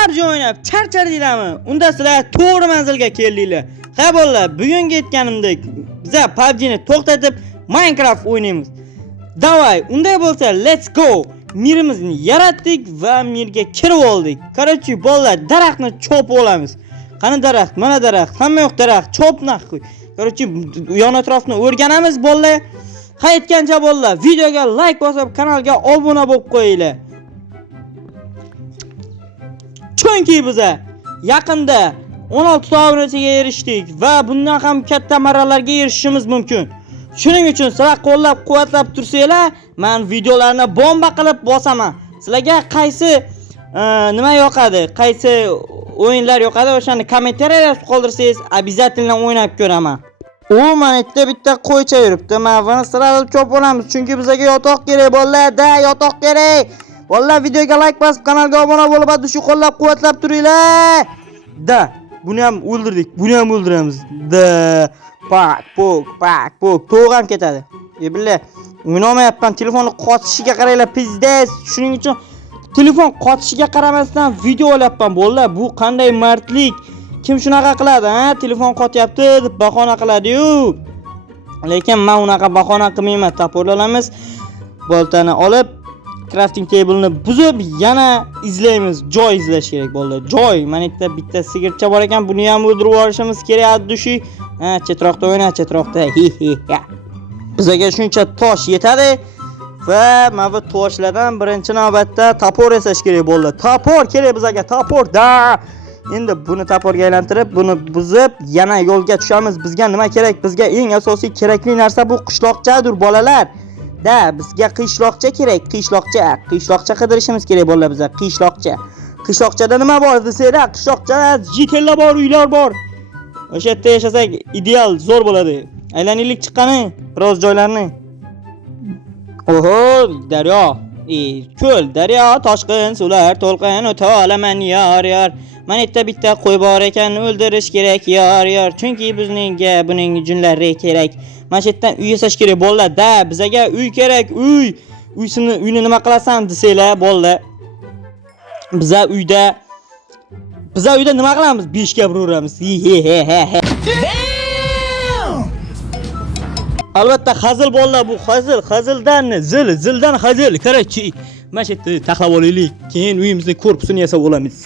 PUBG o'ynab charchardinglarmi? Unda sizlar to'g'ri manzilga keldinglar. Ha bolalar, bugungi aytganimdek biza PUBG ni to'xtatib Minecraft o'ynaymiz. Davay, unday bo'lsa let's go. Mirimizni yaratdik va mirga kirib oldik. Qarachi bolalar, daraxtni chopib olamiz. Qani daraxt, mana daraxt, hamma yo'q daraxt, chopnaq qo'y. Qarachi yon atrofni o'rganamiz bolalar. Qaytgancha bolalar, videoga like bosib, kanalga obuna bo'lib qo'yinglar. Chunki biza yaqinda 16 ta obunachiga erishdik va bundan ham katta marralarga erishishimiz mumkin. Shuning uchun sizlar qo'llab-quvvatlab tursanglar, men videolarni bomba qilib bosaman. Sizlarga qaysi nima yoqadi, qaysi o'yinlar yoqadi, o'shani kommentariyada qoldirsangiz, обязательно o'ynab ko'raman. U mana bitta qo'ycha yuribdi. Men buni siralib chop olamiz, chunki bizga yotoq kerak bolalar, yotoq kerak. Bolalar, videoga like bosib, kanalga obuna bo'lib, shu qo'llab-quvvatlab turinglar. Buni ham o'ldirdik, buni ham o'ldiramiz. Pak, to'g' ham ketadi. Billah, o'ynamayapman, telefonni qotishiga qaranglar, pizdes. Shuning uchun telefon qotishiga qaramasdan video olyapman bolalar. Bu qanday mardlik? Kim shunaqa qiladi, ha? Telefon qotyapti deb bahona qiladi-yu. Lekin men unaqa bahona qilmayman. Taporlanamiz. Boltani olib, crafting table'ni buzib, yana izlaymiz. Joy izlash kerak bolalar. Joy. Mana bitta sigircha bor ekan, buni ham o'ldirib olishimiz kerak addushi. Ha, chetroqda o'yna, chetroqda. Bizga shuncha tosh yetadi va mana bu toshlardan birinchi navbatda topor yasash kerak bolalar. Topor kerak bizga, topor. Endi buni taporga aylantirib, buni buzib, yana yo'lga tushamiz. Bizga nima kerak? Bizga eng asosiy kerakli narsa bu qishloqchadir bolalar. Bizga qishloqcha kerak, qishloqcha qidirishimiz kerak bolalar bizga, qishloqcha. Qishloqchada nima bor desanglar, qishloqchada jitellar bor, uylar bor. O'sha yerda yashasak ideal, zo'r bo'ladi. Aylanaylik chiqqani, biroz joylarni. Oho, daryo, ko'l, daryo, toshqin, suvlar, to'lqin, o'ta olaman yor. Mana bitta qo'y bor ekan, o'ldirish kerak yor. Chunki bizga buning junlari kerak. Mana shu yerdan uy yasash kerak bolalar. Bizga uy kerak, uy. Uyni nima qilasan desanglar bolalar. Biza uyda nima qilamiz? Beshga uraveramiz. Albatta hazil bolalar, bu hazildan zildan hazil. Qarachi, mana shu yerda taxlab olaylik. Keyin uyimizni korpusini yasab olamiz.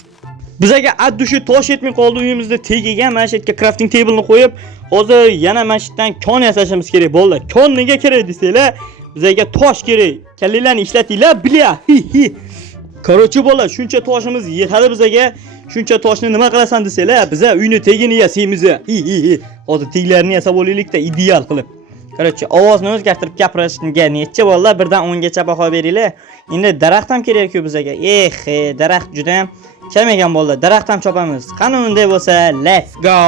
Bizga addushi tosh yetmay qoldi, uyimizda tegigan mana shu yerga crafting table'ni qo'yib, hozir yana mana shu yerdan kon yasashimiz kerak bolalar. Kon nega kerak desanglar, bizga tosh kerak. Kallinglarni ishlatinglar, bilya. Qarachi bolalar, shuncha toshimiz yetadi bizga. Shuncha toshni nima qilasan desanglar, biza uyni tegini yasaymiz. Hozir teglarni yasab olaylik-da ideal qilib. Qarachi, ovozni o'zgartirib gapirishga necha bolalar, 1 dan 10 gacha baho beringlar. Endi daraxt ham kerak-ku bizga. Daraxt juda ham kelmagan bolalar. Daraxt ham chopamiz. Qani unday bo'lsa, let's go.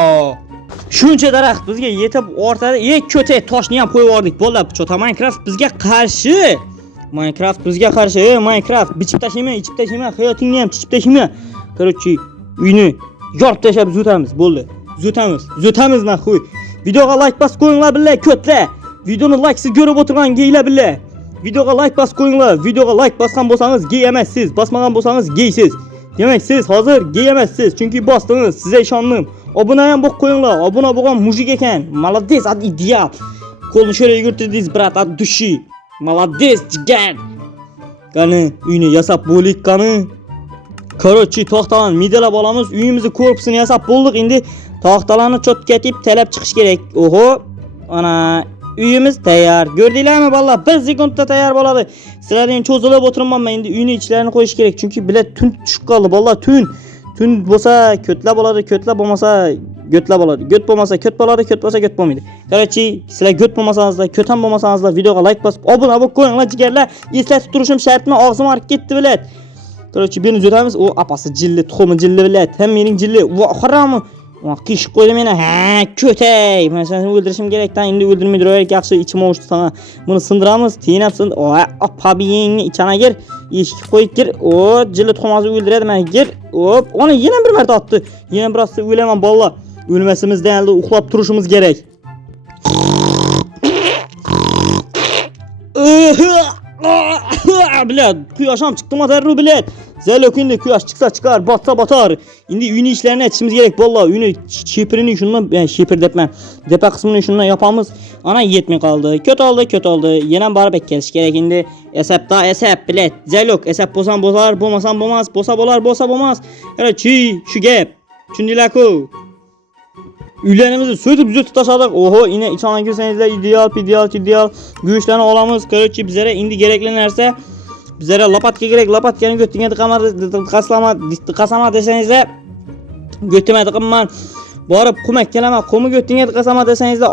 Shuncha daraxt bizga yetib ortadi. Ko'ta toshni ham qo'yib yubordik bolalar. Chota Minecraft bizga qarshi. Minecraft bichib tashlayman, ichib tashlayman, hayotingni ham ichib tashlayman. Qarachi, uyni yorib tashlab zutamiz, bo'ldi. Zutamiz na qo'y. Videoga like bosib qo'yinglar billah, ko'tlar. Videoni like-siz ko'rib o'tirgan geylar billah. Videoga like bosib qo'yinglar. Videoga like bosgan bo'lsangiz gey emassiz, bosmagan bo'lsangiz geysiz. Demak, siz hozir gey emassiz, chunki bosdingiz, sizga ishondim. Obuna ham bo'lib qo'yinglar. Obuna bo'lgan mujik ekan. Молодец, ideal. Qo'lni sho'ra yugurtirdingiz, brat, addushi. Молодец, jigan. Qani, uyni yasab bo'lik qani. Qarachi, to'xtalan, midalab olamiz. Uyimizni korpusini yasab bo'ldik. Endi to'xtalarni cho'tkatib talab chiqish kerak. Oho, ana uyimiz tayyor. Ko'rdinglarmi bolalar? 1 sekundda tayyor bo'ladi. Sizlardan cho'zilib o'tiribman. Men endi uyni ichlarini qo'yish kerak, chunki bilet tun tushib qoldi bolalar. Tun bo'lsa ko'tlar bo'ladi, ko'tlar bo'lmasa go'tlar bo'ladi. Go't bo'lmasa ko't bo'ladi, ko't bo'lsa go't bo'lmaydi. Qarachi, sizlar go't bo'lmasangizlar, ko't ham bo'lmasangizlar, videoga like bosib, obuna bo'lib qo'yinglar jigarlar. Eslatib turishim shartmi? Og'zim arib ketdi bilet. Qarachi, buni uzatamiz. O apasi jilli, tuxumi jilli bilet. Ham mening jilli. Haromi. Qish qo'ydi meni. Ko'tay. Men seni o'ldirishim kerak-da. Endi o'ldirmay turaverik, yaxshi ichim o'shdi sana. Buni sindiramiz, tiyinapsin. Papiyingni ichana gir. Eshik qo'yib gir. Jilli tuxumozni o'ldiradi men gir. Ona yana bir marta otdi. Yana biroz o'laman bolalar. O'lmasimizdan aldi uxlab turishimiz kerak. Bilet, quyosh ham chiqdimi darrov bilet. Zelok indi quyosh chiqsa chiqar, botsa botar. Endi uyni ishlarini aytishimiz kerak. Vallahi uyni shepirini shundan, yani sheper debman. Depa qismini shundan yapamiz. Ana yetmay qoldi. Köt oldi. Yana barib kelish kerak endi. Esap bilet. Zelok esap bo'lsam bo'lar, bo'lmasam bo'lmas, bo'lsa bo'lar, bo'lsa bo'lmas. Qarachi, shu gap. Tushundinglar-ku? Uylarimizni so'yib zut tashladik. Oho, yine içana girsengizler ideal. Go'shtlarni olamiz. Qarachi, bizlere endi kerakli narsa bizlere lopatka kerak. Lopatkani götüne diqqasama desengizler götüme diqqaman. Borib ko'mak kelaman. Qo'mi götüne diqqasama desengizler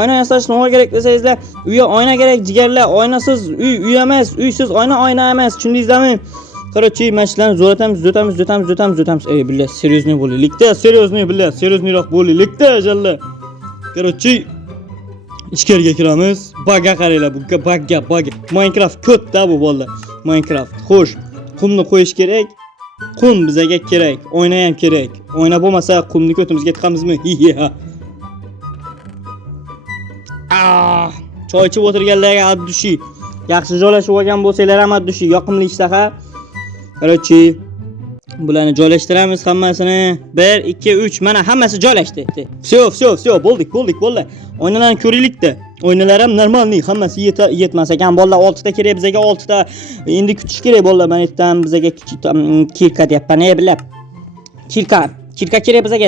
oyna yasash nima kerak desengizler uyga oyna kerak jigarlar. Oynasiz uy emas, uysiz oyna emas. Tushundingizmi? Qarachi, mashlarni zo'tamiz. Ey billah, seryozni bo'laylik-da, seryozniyroq bo'laylik-da jalla. Qarachi, ichkariga kiramiz. Bagga qaranglar, bu bagga. Minecraft ko'tda bu bolalar. Minecraft. Xo'sh, qumni qo'yish kerak. Qum bizga kerak, oyna ham kerak. Oyna bo'lmasa qumni ko'timizga tiqamizmi? Choy ichib o'tirganlarga addushi. Yaxshi joylashib olgan bo'lsanglar ham addushi, yoqimli ishtaha. Qarachi, bularni joylashtiramiz hammasini. 1 2 3 mana hammasi joylashdi. Все, bo'ldik bolalar. Oynalarni ko'raylik-da. Oynalar ham normalniy, hammasi yetmas ekan. Bolalar 6 ta kerak bizga 6 ta. Endi kutish kerak bolalar. Men aytdim bizga kirka deyapman. Ne bilib? Kirka kerak bizga,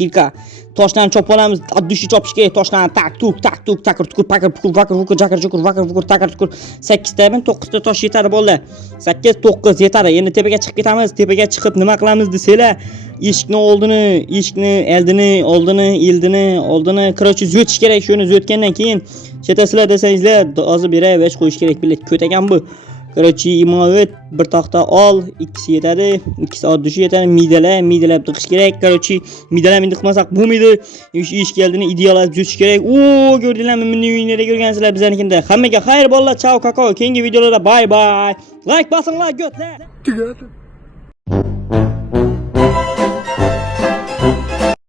kirka. Toshlarni chopib olamiz. Addushi chopish kerak. Toshlarni tak tuk pakir tukur 8 ta men 9 ta tosh yetadi bolalar. 8 9 yetadi. Endi tepaga chiqib ketamiz. Tepaga chiqib nima qilamiz desanglar, eshikni oldini qarachi zo'tish kerak. Shuni zo'tgandan keyin chetasizlar desangizlar, hozir beray vech qo'yish kerak. Bilet ko't ekan bu. Qarachi, imovet bir taxta ol, ikkisi yetadi. Ikkisi oddiy yetadi. Midalab tiqish kerak. Qarachi, midalab tiqmasak bo'lmaydi. Ish keldini idealab zo'tish kerak. Ko'rdinglarmi? Meni uyinlarda ko'rgansizlar bizanikinda. Hammaga xayr bolalar. Ciao kakao. Keyingi videolarda bye. Like bosinglar, go'tlar.